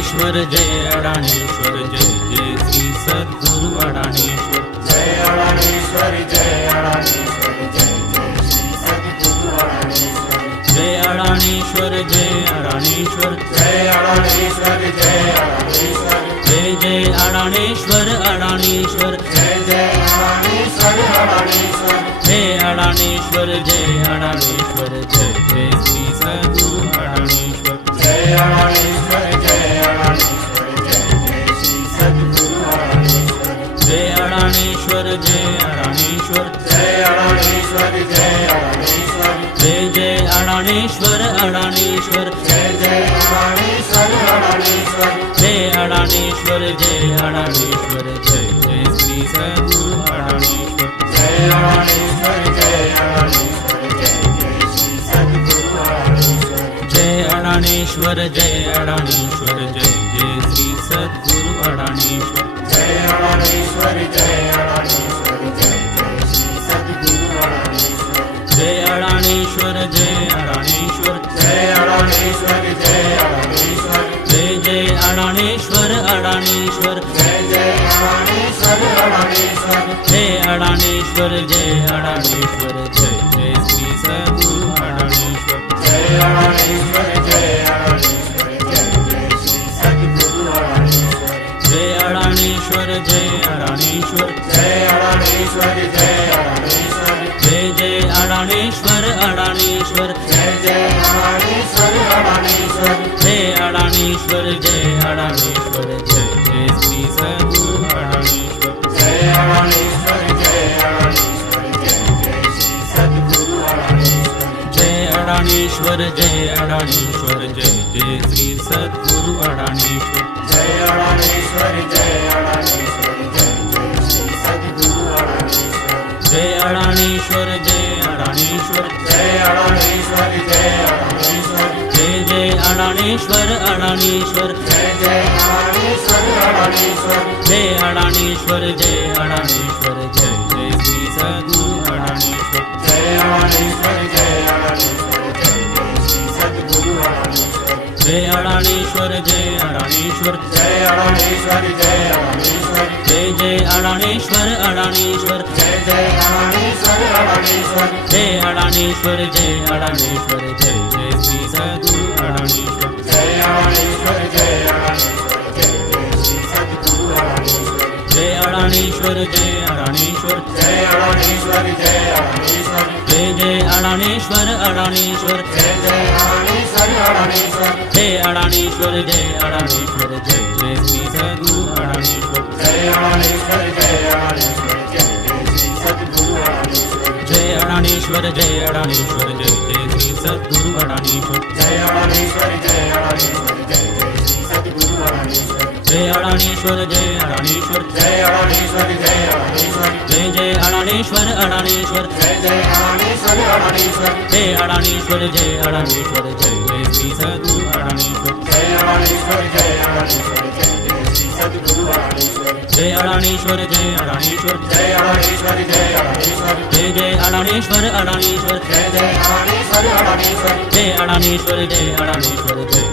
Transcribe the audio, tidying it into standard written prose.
अडाणेश्वर जय अडाणेश्वर जय जय श्री सद्गुरु अडाणेश्वर जय अडाणेश्वर जय अडाणेश्वर जय जय श्री सद्गुरु अडाणेश्वर जय अडाणेश्वर जय अडाणेश्वर जय अडाणेश्वर जय अडाणेश्वर जय जय अडाणेश्वर अडाणेश्वर जय जय अडाणेश्वर अडाणेश्वर जय अडाणेश्वर जय अडाणेश्वर जय जय श्री सद्गुरु अडाणेश्वर जय अडाणेश्वर जय अडाणेश्वर जय जय श्री सद्गुरु अडाणेश्वर जय अडाणेश्वर जय अडाणेश्वर जय अडाणेश्वर जय अडाणेश्वर जय जय अडाणेश्वर अडाणेश्वर जय जय अडाणेश्वर अडाणेश्वर जय अडाणेश्वर जय अडाणेश्वर जय जय श्री सद्गुरु अडाणेश्वर जय अडाणेश्वर जय अडाणेश्वर जय जय श्री सद्गुरु अडाणेश्वर जय अडाणेश्वर जय अडाणेश्वर जय जय श्री सद्गुरु अडाणेश्वर जय अडाणेश्वर जय अडाणेश्वर जय जय श्री सद्गुरु अडाणेश्वर जय अडाणेश्वर जय अडाणेश्वर जय अडाणेश्वर जय अडाणेश्वर जय जय अडाणेश्वर अडाणेश्वर जय जय अडाणेश्वर अडाणेश्वर जय अडाणेश्वर जय अडाणेश्वर जय जय श्री सद्गुरु अडाणेश्वर जय अडाणेश्वर जय अडाणेश्वर जय जय श्री सद्गुरु अडाणेश्वर जय अडाणेश्वर जय अडाणेश्वर जय अडाणेश्वर जय अडाणेश्वर जय जय अडाणेश्वर अडाणेश्वर जय जय अडाणेश्वर अडाणेश्वर जय अडाणेश्वर जय अडाणेश्वर जय जय श्री सद्गुरु अडाणेश्वर जय अडाणेश्वर जय अडाणेश्वर जय जय श्री सद्गुरु अडाणेश्वर जय अडाणेश्वर जय अडाणेश्वर जय जय श्री सद्गुरु अडाणेश्वर जय अडाणेश्वर जय अडाणेश्वर जय जय श्री सद्गुरु अडाणेश्वर जय अडाणेश्वर जय अडाणेश्वर जय अडाणेश्वर जय अडाणेश्वर जय जय अडाणेश्वर अडाणेश्वर जय जय अडाणेश्वर अडाणेश्वर जय अडाणेश्वर जय अडाणेश्वर जय जय श्री सद्गुरु अडाणेश्वर जय अडाणेश्वर जय अडाणेश्वर जय जय श्री सद्गुरु अडाणेश्वर जय अडाणेश्वर जय अडाणेश्वर जय अडाणेश्वर जय अडाणेश्वर जय जय अडाणेश्वर अडाणेश्वर जय जय अडाणेश्वर अडाणेश्वर जय अडाणेश्वर जय अडाणेश्वर जय जय श्री सद्गुरु अडाणेश्वर जय अडाणेश्वर जय अडाणेश्वर जय जय श्री सद्गुरु अडाणेश्वर जय अडाणेश्वर जय अडाणेश्वर जय अडाणेश्वर जय अडाणेश्वर जय जय अडाणेश्वर अडाणेश्वर जय जय अडाणेश्वर अडाणेश्वर जय अडाणेश्वर जय अडाणेश्वर जय जय श्री सद्गुरु अडाणेश्वर जय अडाणेश्वर जय अडाणेश्वर जय जय श्री सद्गुरु अडाणेश्वर जय अडाणेश्वर जय अडाणेश्वर जय जय श्री सद्गुरु अडाणेश्वर जय अडाणेश्वर जय अडाणेश्वर जय जय श्री सद्गुरु अडाणेश्वर जय अडाणेश्वर जय अडाणेश्वर जय अडाणेश्वर जय अडाणेश्वर जय जय अडाणेश्वर अडाणेश्वर जय जय अडाणेश्वर अडाणेश्वर जय अडाणेश्वर जय अडाणेश्वर जय जय श्री सद्गुरु अडाणेश्वर जय अडाणेश्वर जय अडाणेश्वर जय जय श्री सद्गुरु अडाणेश्वर जय अडाणेश्वर जय अडाणेश्वर जय अडाणेश्वर जय अडाणेश्वर जय जय अडाणेश्वर अडाणेश्वर जय जय अडाणेश्वर अडाणेश्वर जय अडाणेश्वर जय अडाणेश्वर जय